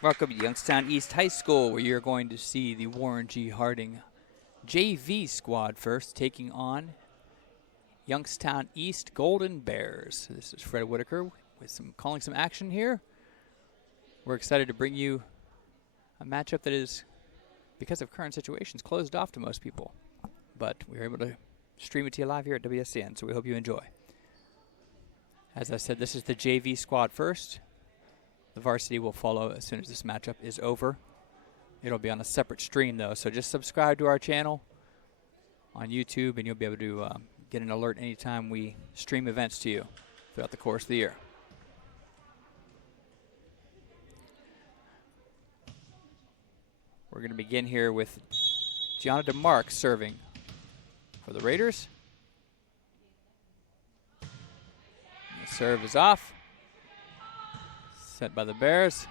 Welcome to Youngstown East High School, where you're going to see the Warren G. Harding JV squad first, taking on Youngstown East Golden Bears. This is Fred Whitaker with calling some action here. We're excited to bring you a matchup that is, because of current situations, closed off to most people. But we were able to stream it to you live here at WSCN, so we hope you enjoy. As I said, this is the JV squad first. The varsity will follow as soon as this matchup is over. It'll be on a separate stream, though, so just subscribe to our channel on YouTube, and you'll be able to get an alert anytime we stream events to you throughout the course of the year. We're going to begin here with Gianna DeMarc serving for the Raiders. The serve is off. Set by the Bears,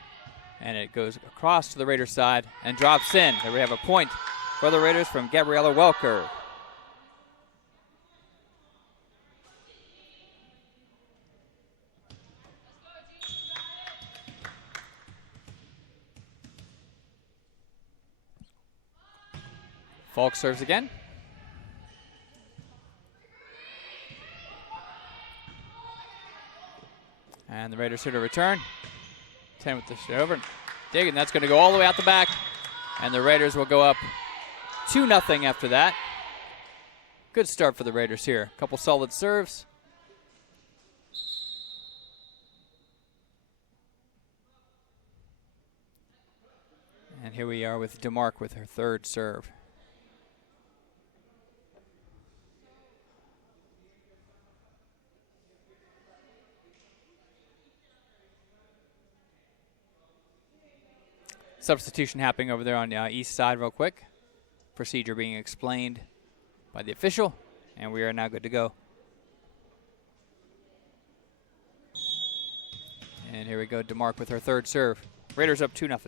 and it goes across to the Raiders side and drops in. There we have a point for the Raiders from Gabriella Welker. Falk serves again. And the Raiders here to return. 10 with the shit over. Dig, and that's going to go all the way out the back. And the Raiders will go up 2-0 after that. Good start for the Raiders here. A couple solid serves. And here we are with DeMarc with her third serve. Substitution happening over there on the east side real quick. Procedure being explained by the official, and we are now good to go. And here we go, DeMarc with her third serve. Raiders up 2-0.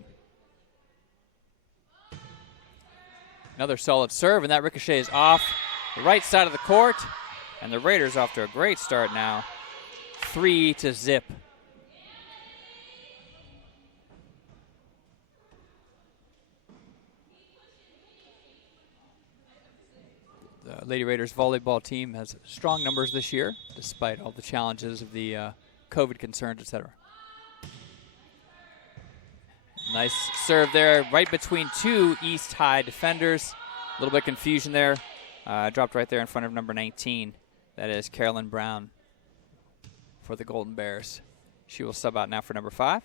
Another solid serve, and that ricochets off the right side of the court, and the Raiders off to a great start now. 3-0. The Lady Raiders volleyball team has strong numbers this year, despite all the challenges of the COVID concerns, etc. Nice serve there, right between two East High defenders. A little bit of confusion there. Dropped right there in front of number 19. That is Carolyn Brown for the Golden Bears. She will sub out now for number 5.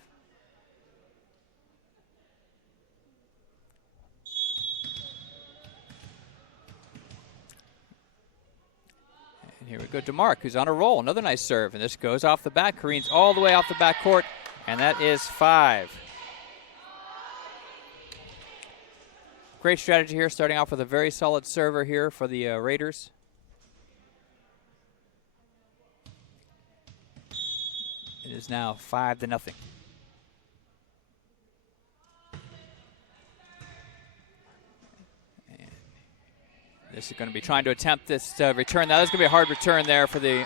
And here we go, DeMarc, who's on a roll. Another nice serve, and this goes off the back. Careens all the way off the back court, and that is 5. Great strategy here, starting off with a very solid server here for the Raiders. It is now 5-0. This is going to be trying to attempt this return. Now, there's going to be a hard return there for the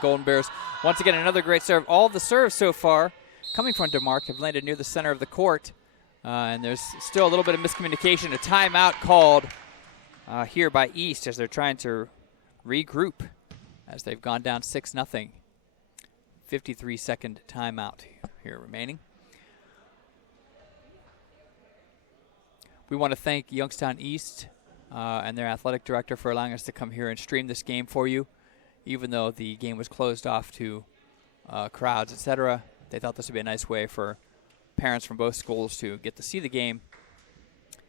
Golden Bears. Once again, another great serve. All of the serves so far coming from DeMarc have landed near the center of the court. And there's still a little bit of miscommunication. A timeout called here by East as they're trying to regroup as they've gone down 6-0. 53-second timeout here remaining. We want to thank Youngstown East and their athletic director for allowing us to come here and stream this game for you. Even though the game was closed off to crowds, etc., they thought this would be a nice way for parents from both schools to get to see the game.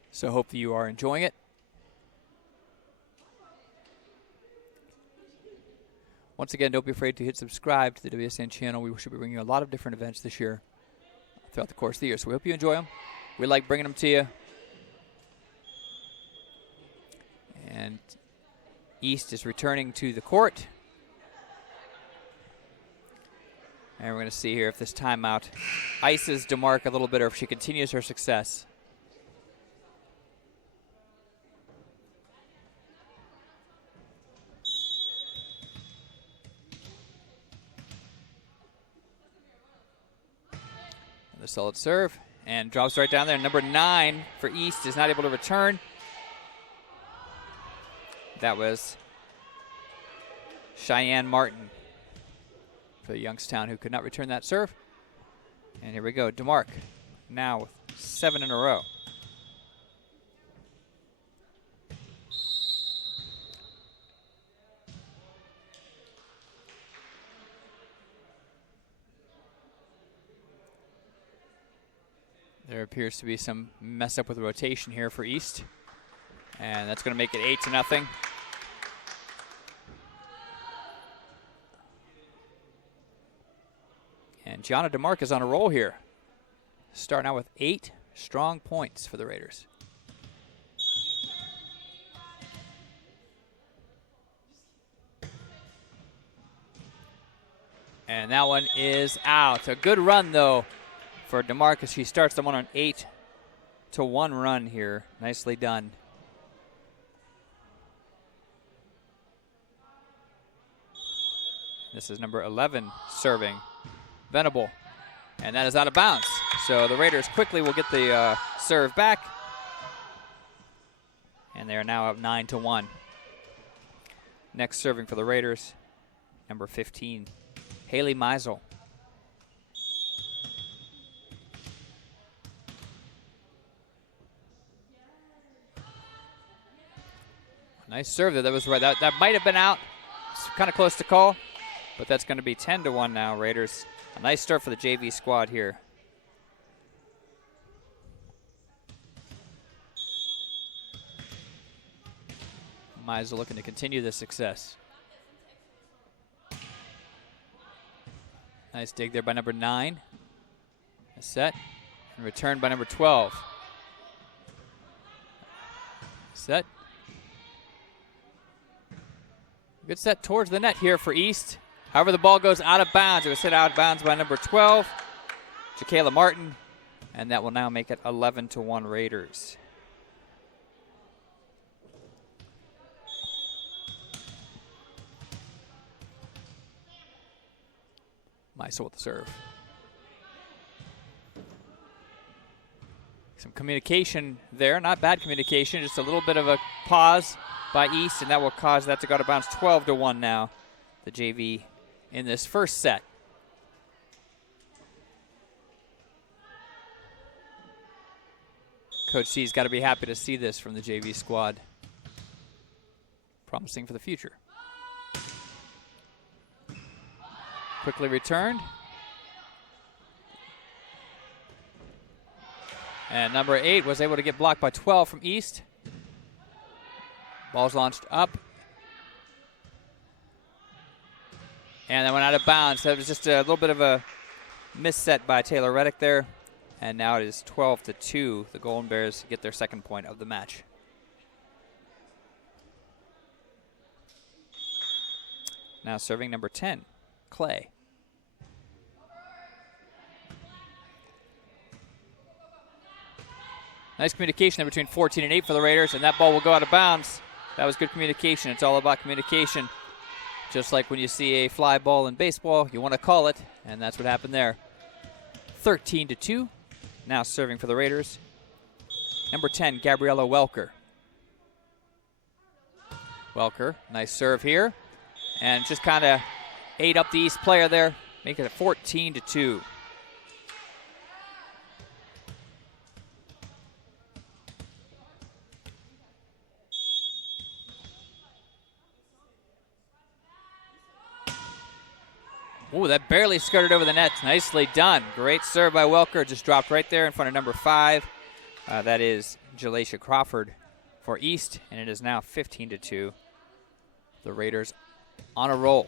So hope that you are enjoying it. Once again, don't be afraid to hit subscribe to the WSN channel. We should be bringing you a lot of different events this year throughout the course of the year. So we hope you enjoy them. We like bringing them to you. And East is returning to the court. And we're going to see here if this timeout ices DeMarc a little bit or if she continues her success. Another solid serve, and drops right down there. Number 9 for East is not able to return. That was Cheyenne Martin for Youngstown, who could not return that serve. And here we go, DeMarc now with 7 in a row. There appears to be some mess up with the rotation here for East. And that's going to make it 8-0. And Gianna DeMarc is on a roll here. Starting out with 8 strong points for the Raiders. And that one is out. A good run, though, for DeMarc as she starts the one on 8-1 run here. Nicely done. This is number 11 serving, Venable. And that is out of bounds. So the Raiders quickly will get the serve back. And they are now up 9-1. Next serving for the Raiders, number 15, Haley Meisel. Nice serve there. That was right. That might have been out. It's kind of close to call, but that's going to be 10-1 now, Raiders. A nice start for the JV squad here. Meisel looking to continue this success. Nice dig there by number 9. A set and return by number 12. Set. Good set towards the net here for East. However, the ball goes out of bounds. It was hit out of bounds by number 12, Jakayla Martin, and that will now make it 11-1 Raiders. Meisel with the serve. Some communication there, not bad communication, just a little bit of a pause by East, and that will cause that to go out of bounds. 12-1 now, the JV in this first set. Coach C's got to be happy to see this from the JV squad. Promising for the future. Quickly returned. And number 8 was able to get blocked by 12 from East. Ball's launched up. And that went out of bounds. So it was just a little bit of a misset by Taylor Reddick there. And now it is 12-2. The Golden Bears get their second point of the match. Now serving number 10, Clay. Nice communication there between 14 and 8 for the Raiders, and that ball will go out of bounds. That was good communication. It's all about communication. Just like when you see a fly ball in baseball, you want to call it, and that's what happened there. 13-2. Now serving for the Raiders, number 10, Gabriella Welker. Welker, nice serve here, and just kind of ate up the East player there, making it 14-2. Ooh, that barely skirted over the net. Nicely done. Great serve by Welker. Just dropped right there in front of number 5. That is Jalacia Crawford for East, and it is now 15-2. The Raiders on a roll.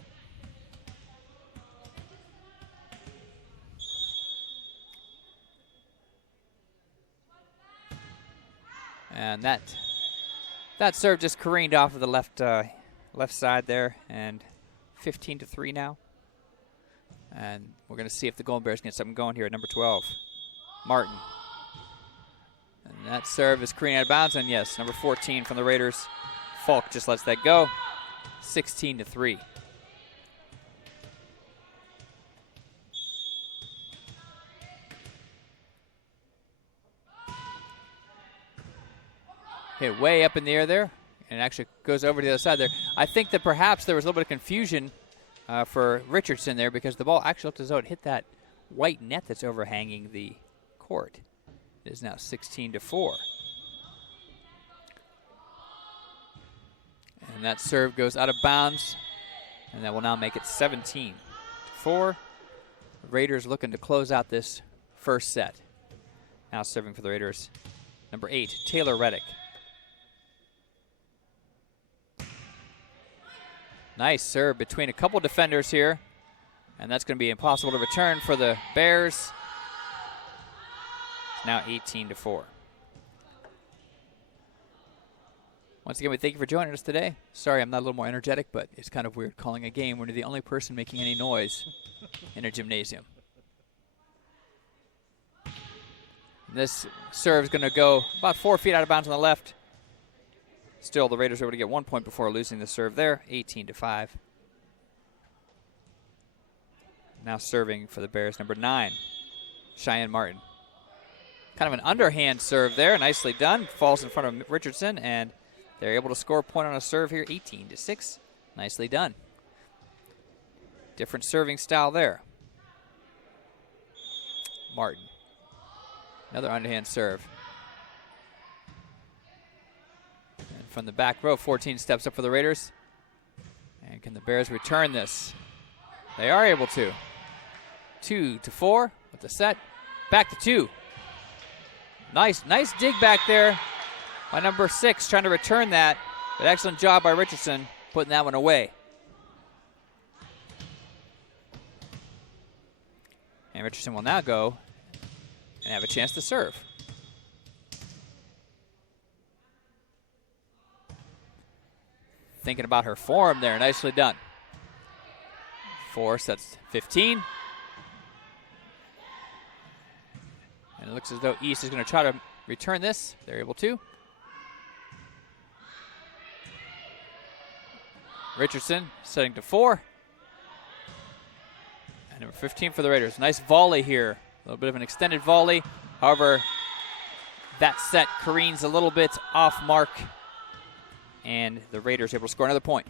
And that serve just careened off of the left side there, and 15-3 now. And we're going to see if the Golden Bears can get something going here at number 12, Martin. And that serve is careening out of bounds, and yes, number 14 from the Raiders, Falk just lets that go. 16-3. Hit way up in the air there, and it actually goes over to the other side there. I think that perhaps there was a little bit of confusion for Richardson there because the ball actually looked as though it hit that white net that's overhanging the court. It is now 16-4. And that serve goes out of bounds, and that will now make it 17-4. The Raiders looking to close out this first set. Now serving for the Raiders, number 8, Taylor Reddick. Nice serve between a couple defenders here, and that's going to be impossible to return for the Bears. It's now 18-4. Once again, we thank you for joining us today. Sorry I'm not a little more energetic, but it's kind of weird calling a game when you're the only person making any noise in a gymnasium. This serve is going to go about 4 feet out of bounds on the left. Still, the Raiders are able to get 1 point before losing the serve there, 18-5. Now serving for the Bears, number 9, Cheyenne Martin. Kind of an underhand serve there, nicely done. Falls in front of Richardson, and they're able to score a point on a serve here, 18-6. Nicely done. Different serving style there. Martin. Another underhand serve. And from the back row, 14 steps up for the Raiders. And can the Bears return this? They are able to. 2-4 with the set. Back to 2. Nice dig back there by number 6, trying to return that. But excellent job by Richardson putting that one away. And Richardson will now go and have a chance to serve. Thinking about her form there, nicely done. 4 sets 15. And it looks as though East is going to try to return this. They're able to. Richardson setting to 4. And number 15 for the Raiders. Nice volley here. A little bit of an extended volley. However, that set careens a little bit off mark. And the Raiders able to score another point.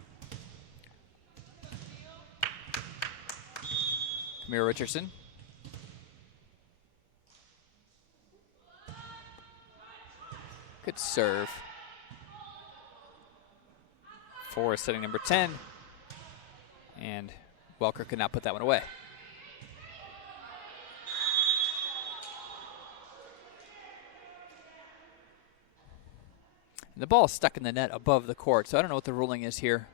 Kamira Richardson. Good serve. 4 is setting number 10. And Welker could not put that one away. And the ball is stuck in the net above the court, so I don't know what the ruling is here.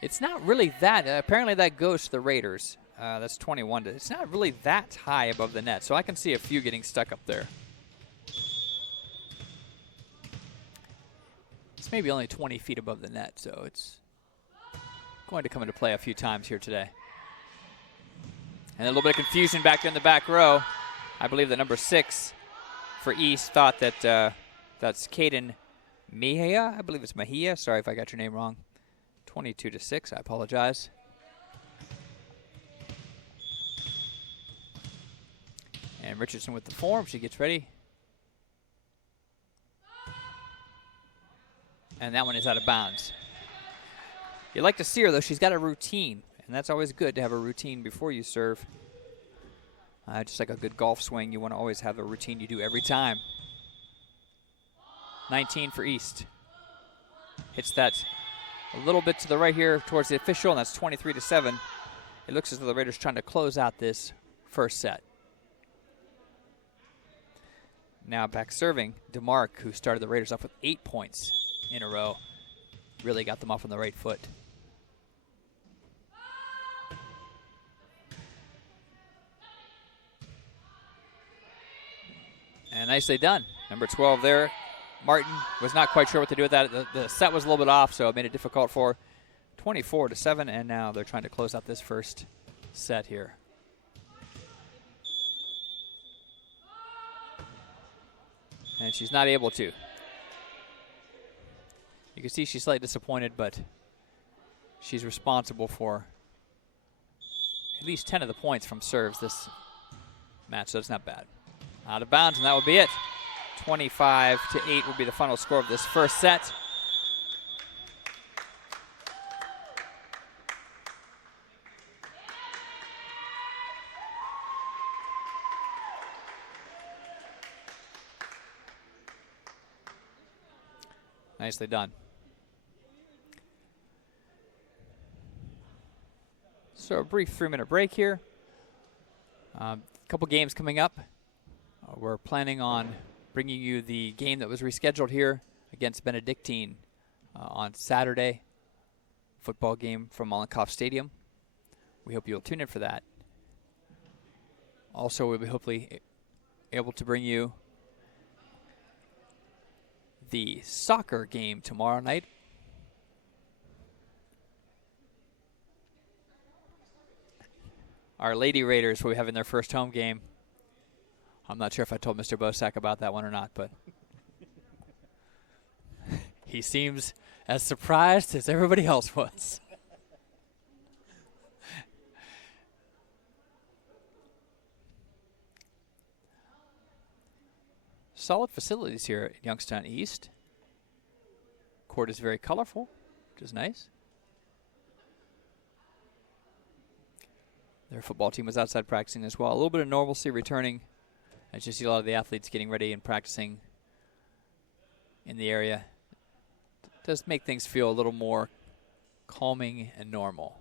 It's not really that. Apparently that goes to the Raiders. That's 21. It's not really that high above the net, so I can see a few getting stuck up there. It's maybe only 20 feet above the net, so it's going to come into play a few times here today. And a little bit of confusion back there in the back row. I believe that number 6 for East thought that that's Caden Mejia. I believe it's Mejia. Sorry if I got your name wrong. 22-6. I apologize. And Richardson with the form. She gets ready. And that one is out of bounds. You like to see her, though. She's got a routine, and that's always good to have a routine before you serve. Just like a good golf swing, you want to always have a routine you do every time. 19 for East. Hits that a little bit to the right here towards the official, and that's 23-7. It looks as though the Raiders trying to close out this first set. Now back serving, DeMarc, who started the Raiders off with 8 points in a row. Really got them off on the right foot. And nicely done. Number 12 there. Martin was not quite sure what to do with that. The set was a little bit off, so it made it difficult for 24-7, and now they're trying to close out this first set here. And she's not able to. You can see she's slightly disappointed, but she's responsible for at least 10 of the points from serves this match, so it's not bad. Out of bounds, and that will be it. 25-8 will be the final score of this first set. Nicely done. So a brief 3-minute break here. A couple games coming up. We're planning on bringing you the game that was rescheduled here against Benedictine on Saturday. Football game from Mollenkopf Stadium. We hope you'll tune in for that. Also, we'll be hopefully able to bring you the soccer game tomorrow night. Our Lady Raiders will be having their first home game. I'm not sure if I told Mr. Bosak about that one or not, but he seems as surprised as everybody else was. Solid facilities here at Youngstown East. Court is very colorful, which is nice. Their football team was outside practicing as well. A little bit of normalcy returning as you see a lot of the athletes getting ready and practicing in the area. It does make things feel a little more calming and normal.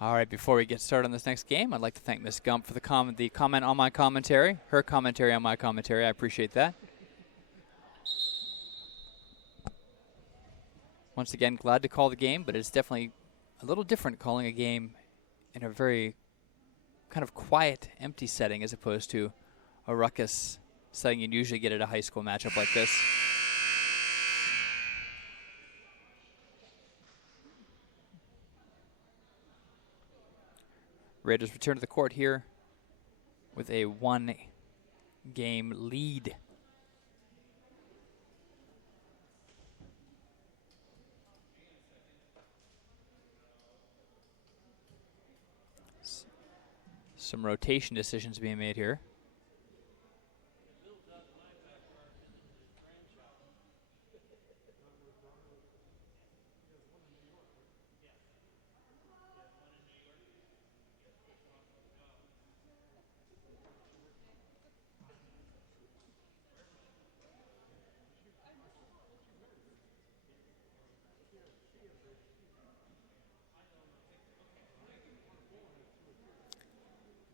All right, before we get started on this next game, I'd like to thank Ms. Gump for the comment on my commentary, her commentary on my commentary. I appreciate that. Once again, glad to call the game, but it's definitely a little different calling a game in a very kind of quiet, empty setting as opposed to a ruckus setting you'd usually get at a high school matchup like this. Raiders return to the court here with a 1-game lead. Some rotation decisions being made here.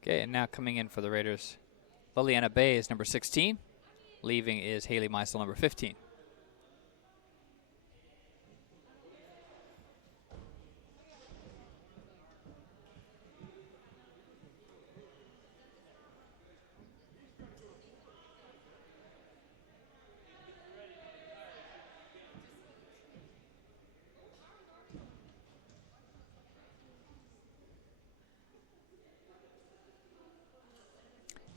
Okay, and now coming in for the Raiders, Liliana Bay is number 16. Leaving is Haley Meisel, number 15.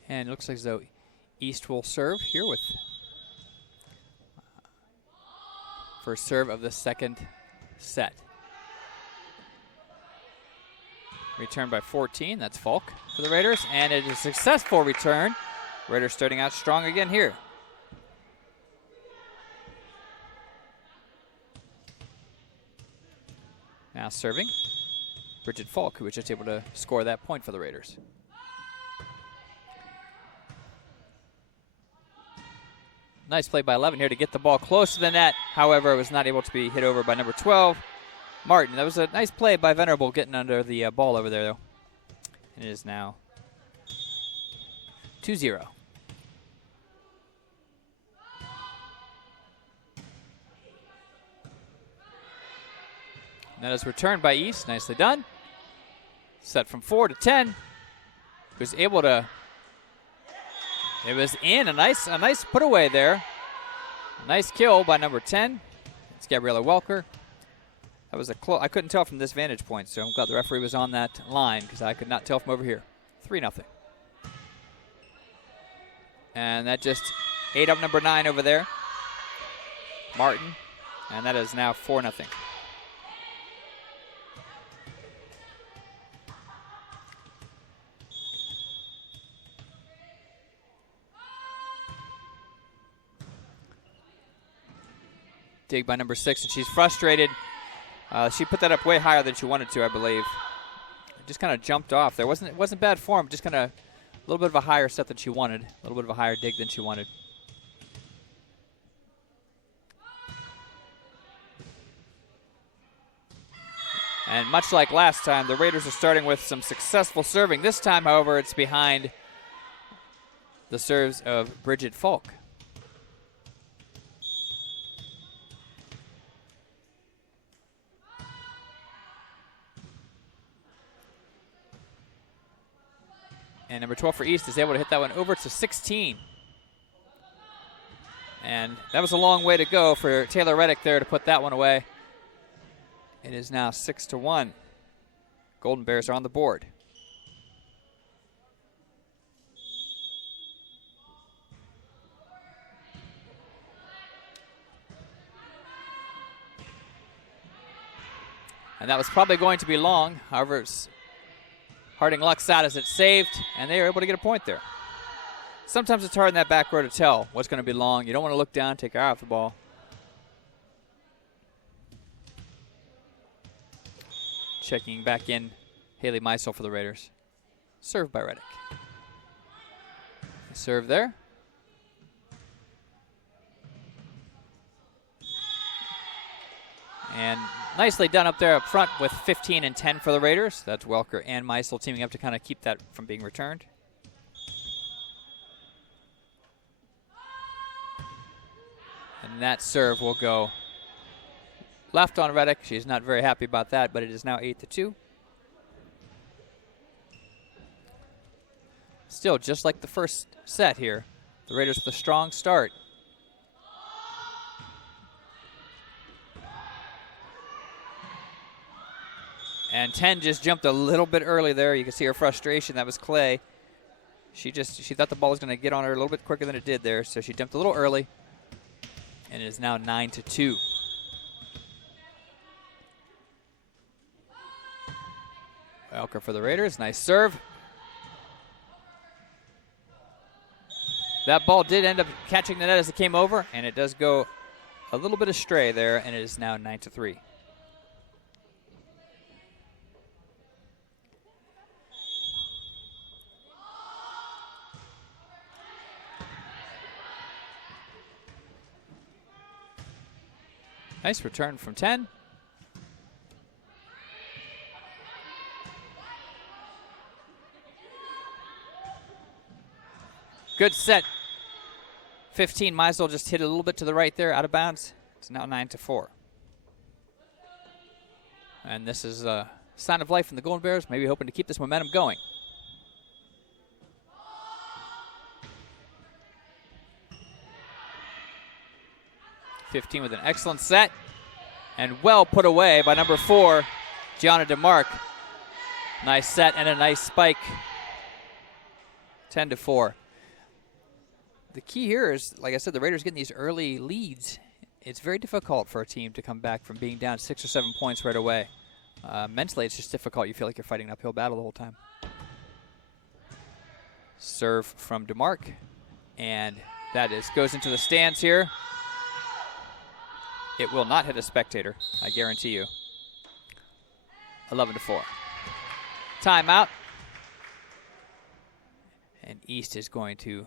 And it looks like as though East will serve here with first serve of the second set. Return by 14, that's Falk for the Raiders, and it is a successful return. Raiders starting out strong again here. Now serving Bridget Falk, who was just able to score that point for the Raiders. Nice play by 11 here to get the ball close to the net. However, it was not able to be hit over by number 12, Martin. That was a nice play by Venerable getting under the ball over there, though. It is now 2-0. That is returned by East. Nicely done. Set from 4 to 10. Was able to. It was in a nice put away there. A nice kill by number 10. It's Gabriella Welker. That was I couldn't tell from this vantage point, so I'm glad the referee was on that line because I could not tell from over here. 3-0. And that just ate up number 9 over there, Martin. And that is now 4-0. Dig by number 6, and she's frustrated. She put that up way higher than she wanted to, I believe. It just kind of jumped off there. It wasn't bad form, just kind of a little bit of a higher set than she wanted, a little bit of a higher dig than she wanted. And much like last time, the Raiders are starting with some successful serving. This time, however, it's behind the serves of Bridget Falk. And number 12 for East is able to hit that one over to 16. And that was a long way to go for Taylor Reddick there to put that one away. It is now 6-1. Golden Bears are on the board. And that was probably going to be long. However, Harding lucks out as it's saved, and they are able to get a point there. Sometimes it's hard in that back row to tell what's going to be long. You don't want to look down, take your eye off the ball. Checking back in, Haley Meisel for the Raiders. Served by Reddick. Serve there. And nicely done up there up front with 15 and 10 for the Raiders. That's Welker and Meisel teaming up to kind of keep that from being returned. And that serve will go left on Reddick. She's not very happy about that, but it is now 8-2. Still, just like the first set here, the Raiders with a strong start. And 10 just jumped a little bit early there. You can see her frustration. That was Clay. She thought the ball was going to get on her a little bit quicker than it did there, so she jumped a little early. And it is now 9-2. Welker for the Raiders. Nice serve. That ball did end up catching the net as it came over, and it does go a little bit astray there, and it is now 9-3. Nice return from 10. Good set. 15, Meisel just hit a little bit to the right there, out of bounds. It's now 9-4. And this is a sign of life from the Golden Bears, maybe hoping to keep this momentum going. .15 with an excellent set and well put away by number 4, Gianna DeMarc. Nice set and a nice spike. 10-4. The key here is, like I said, the Raiders getting these early leads. It's very difficult for a team to come back from being down 6 or 7 points right away. Mentally, it's just difficult. You feel like you're fighting an uphill battle the whole time. Serve from DeMarc, and that goes into the stands here. It will not hit a spectator, I guarantee you. 11-4. Timeout. And East is going to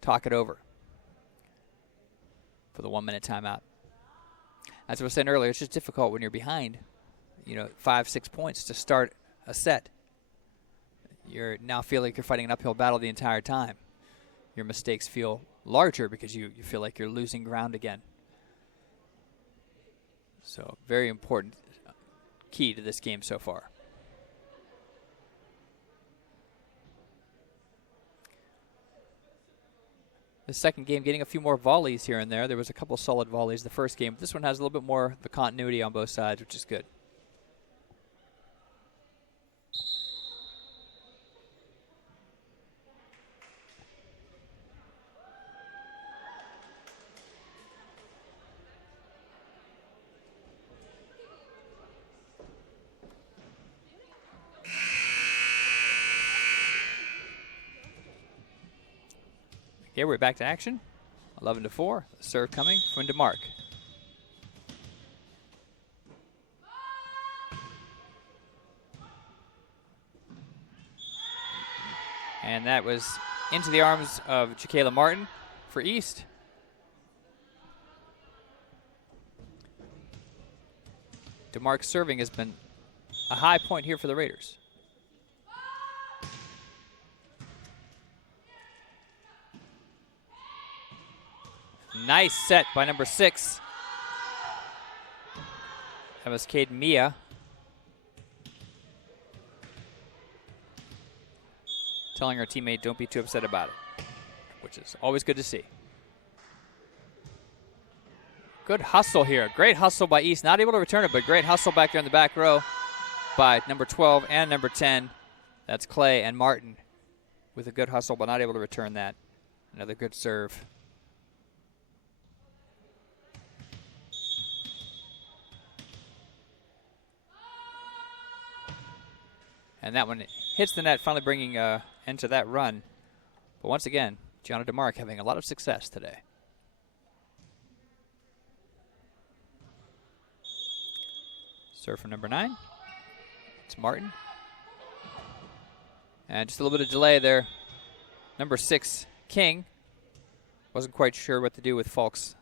talk it over for the 1-minute timeout. As I was saying earlier, it's just difficult when you're behind, 5-6 points to start a set. You now feel like you're fighting an uphill battle the entire time. Your mistakes feel larger because you feel like you're losing ground again. So very important key to this game so far. The second game getting a few more volleys here and there. There was a couple solid volleys the first game. This one has a little bit more of the continuity on both sides, which is good. Okay, we're back to action. 11-4. Serve coming from DeMark. And that was into the arms of Jakayla Martin for East. DeMark's serving has been a high point here for the Raiders. Nice set by number 6. That was Caden Mia. Telling her teammate, don't be too upset about it, which is always good to see. Good hustle here. Great hustle by East. Not able to return it, but great hustle back there in the back row by number 12 and number 10. That's Clay and Martin with a good hustle, but not able to return that. Another good serve. And that one hits the net, finally bringing end to that run. But once again, Gianna DeMark having a lot of success today. Serve from number 9. It's Martin. And just a little bit of delay there. Number 6, King. Wasn't quite sure what to do with Falk's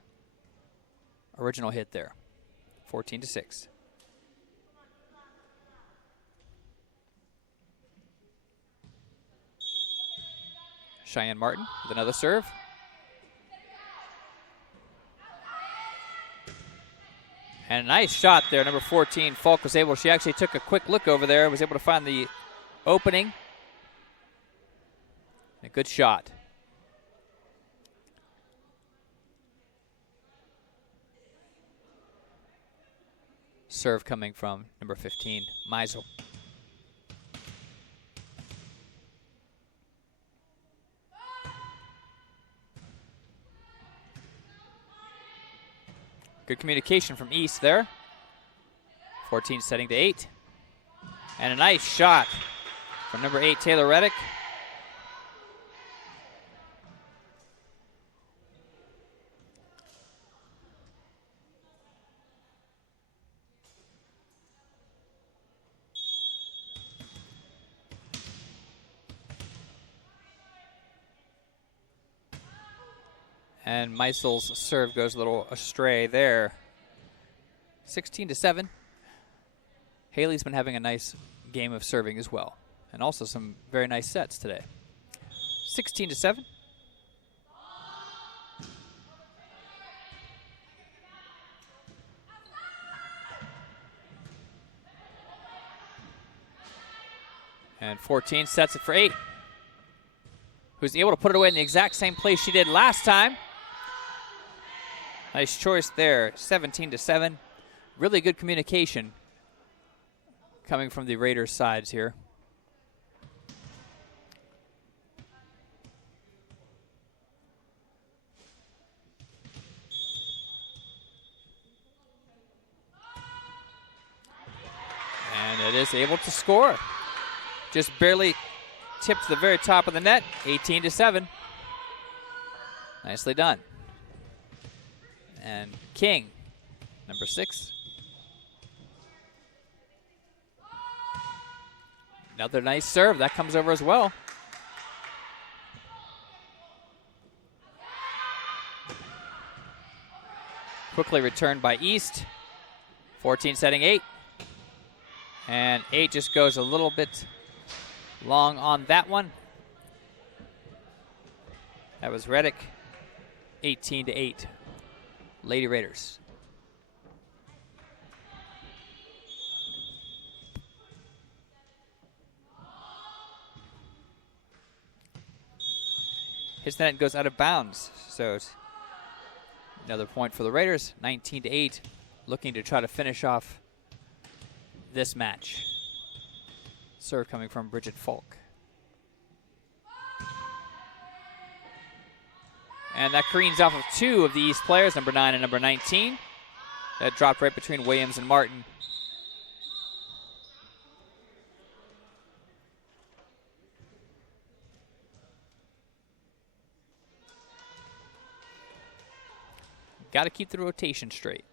original hit there. 14-6. Cheyenne Martin with another serve. And a nice shot there, number 14. Falk was able, she actually took a quick look over there, was able to find the opening. A good shot. Serve coming from number 15, Meisel. Good communication from East there. 14 setting to 8. And a nice shot from number 8, Taylor Reddick. And Meisel's serve goes a little astray there. 16-7. Haley's been having a nice game of serving as well. And also some very nice sets today. 16-7. And 14 sets it for 8. Who's able to put it away in the exact same place she did last time. Nice choice there, 17-7. Really good communication coming from the Raiders' sides here. And it is able to score. Just barely tipped to the very top of the net, 18-7. Nicely done. And King, number 6. Another nice serve. That comes over as well. Quickly returned by East. 14 setting 8. And 8 just goes a little bit long on that one. That was Reddick. 18-8. Lady Raiders. His net goes out of bounds. So it's another point for the Raiders. 19-8. Looking to try to finish off this match. Serve coming from Bridget Falk. And that careens off of 2 of the East players, number 9 and number 19. That dropped right between Williams and Martin. Got to keep the rotation straight.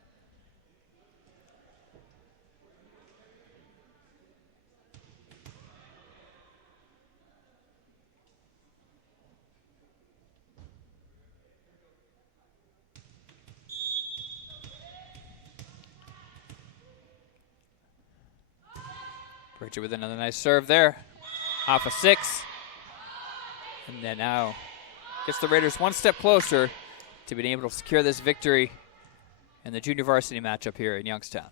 Bridget with another nice serve there. Off a 6. And then now gets the Raiders one step closer to being able to secure this victory in the junior varsity matchup here in Youngstown.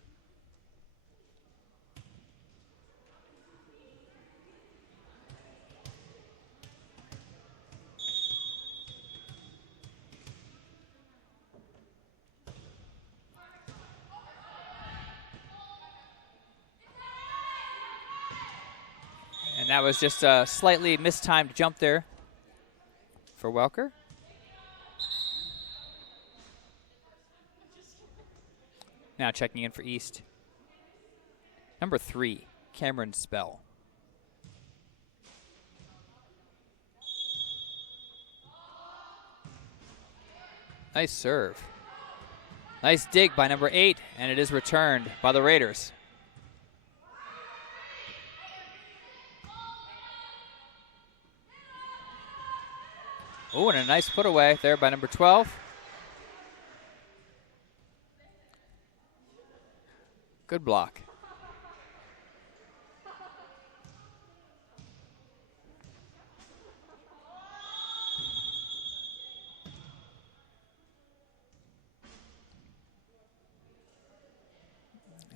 And that was just a slightly mistimed jump there for Welker. Now checking in for East. Number 3, Cameron Spell. Nice serve. Nice dig by number 8, and it is returned by the Raiders. Oh, and a nice put away there by number 12. Good block.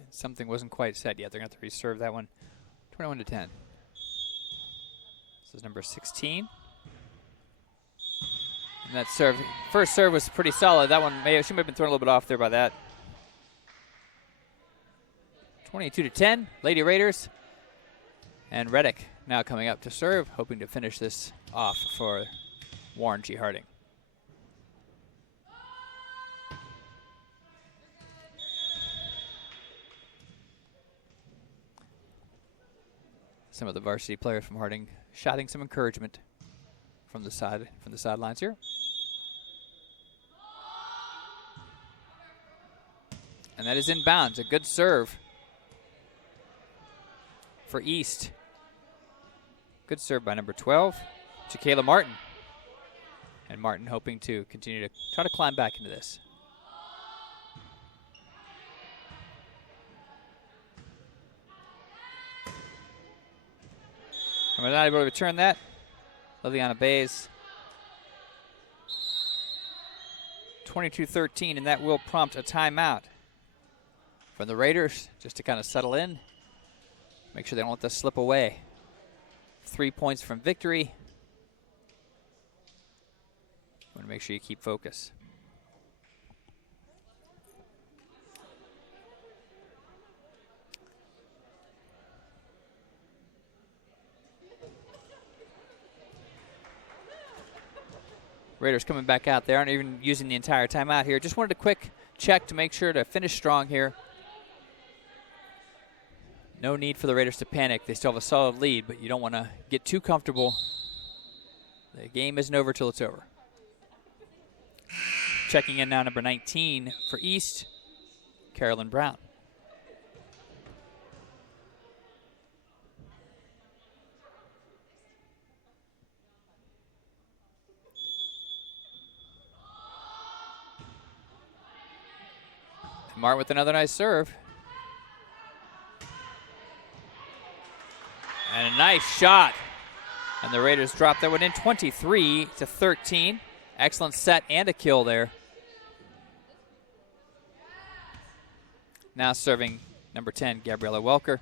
Something wasn't quite set yet. They're going to have to reserve that one. 21-10. This is number 16. And that serve, first serve was pretty solid. That one, she might have been thrown a little bit off there by that. 22-10, Lady Raiders. And Reddick now coming up to serve, hoping to finish this off for Warren G. Harding. Some of the varsity players from Harding shouting some encouragement from the sidelines here. And that is inbounds, a good serve for East. Good serve by number 12, Jaquela Martin. And Martin hoping to continue to try to climb back into this. And we're not able to return that. Liliana Bays. 22-13, and that will prompt a timeout from the Raiders just to kind of settle in. Make sure they don't let this slip away. 3 points from victory. Want to make sure you keep focus. Raiders coming back out. They aren't even using the entire timeout here. Just wanted a quick check to make sure to finish strong here. No need for the Raiders to panic. They still have a solid lead, but you don't want to get too comfortable. The game isn't over till it's over. Checking in now, number 19 for East, Carolyn Brown. Martin with another nice serve. And a nice shot. And the Raiders drop that one in 23-13. Excellent set and a kill there. Now serving number 10, Gabriella Welker.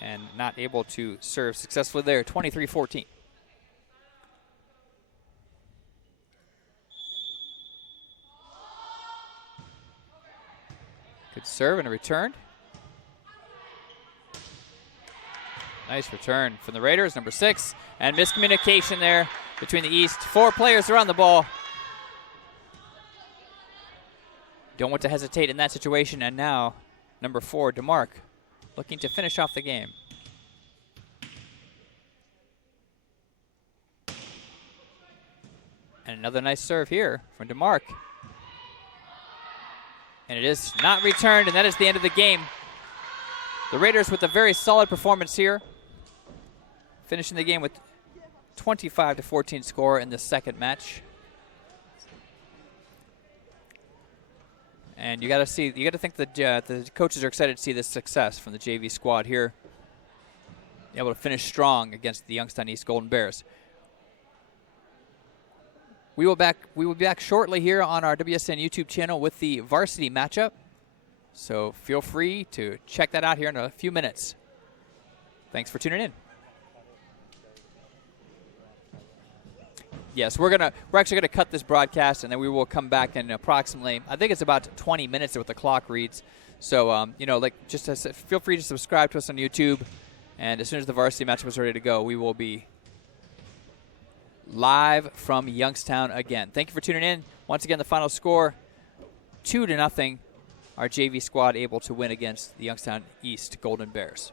And not able to serve successfully there, 23-14. Good serve and a return. Nice return from the Raiders, number 6. And miscommunication there between the East. 4 players around the ball. Don't want to hesitate in that situation. And now, number 4, DeMarc, looking to finish off the game. And another nice serve here from DeMarc. And it is not returned, and that is the end of the game. The Raiders with a very solid performance here, finishing the game with 25-14 score in the second match. And you got to think that the coaches are excited to see this success from the JV squad here, able to finish strong against the Youngstown East Golden Bears. We will be back shortly here on our WSN YouTube channel with the varsity matchup. So feel free to check that out here in a few minutes. Thanks for tuning in. Yes, we're actually gonna cut this broadcast, and then we will come back in approximately, I think it's about 20 minutes what the clock reads. So feel free to subscribe to us on YouTube, and as soon as the varsity matchup is ready to go, we will be live from Youngstown again. Thank you for tuning in. Once again, the final score, 2-0. Our JV squad able to win against the Youngstown East Golden Bears.